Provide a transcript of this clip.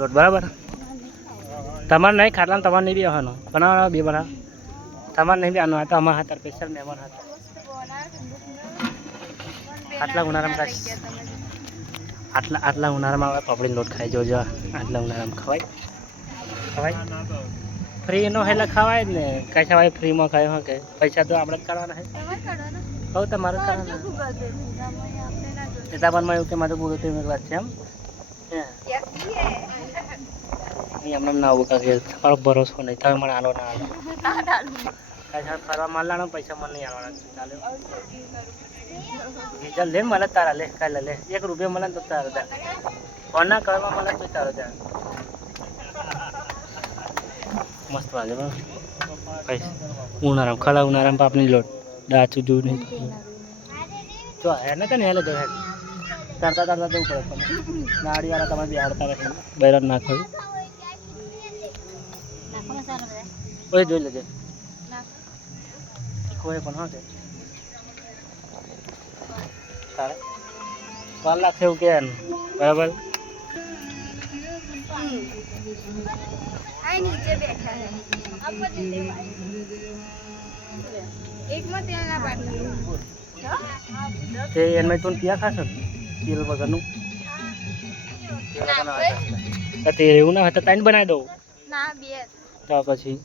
લોટ બરાબર તમારે નહીં ખાટલા તમારે નહીં બી આવવાનો બનાવવાનો બે બનાવ તમારે નહીં બી આવવાનું આ તો અમારા હાથ સ્પેશિયલ મહેમાન હતા આટલા ઉનાળામાં આટલા ઉનાળામાં આવે પાપડી લોટ ખાઈ જોજો આટલા ઉનાળામાં ખવાય ફ્રીનો હેલા ખવાય જ ને કઈ ખવાય ફ્રીમાં ખાય હા કે પૈસા તો આપણે જ કાઢવાના હે હવે તમારે જ કાઢવાના સીતાબનમાં એવું કે મારે ગૂગલ પે એક વાત છે એમ હમણાં ના આવું કારણ કે તમારો ભરોસો નહીં તમે મને આલો ના આલો કઈ ફરવા મારલાનો પૈસા મને નહીં આવવાના ચાલે ડીઝલ લે મળે તારા લે કાલે લે ₹1 મળે ને તો તારો દા ફોનના કરવા મળે તો તારો દા મસ્ત વાગે પૈસા ઉનાળામાં ખડા ઉનાળામાં પાપની લોટ દાચું જોયું નહીં તો એને તો ને હેલે જો હેડ તરતા જવું પડે નાડીવાળા તમારે બિહાડતા રહે બૈરાત નાખો ઓય જોઈ લેજે કોઈ પણ હા કે તારે 12 લાખ એવું કે બરાબર नीचे बैठा है एक मत ना તે એમાં તું ક્યાં ખાશો તેલ વગરનું તેલ વગરનું તે એવું ના હોય તો તાઈને બનાવી દઉં ના બે તો પછી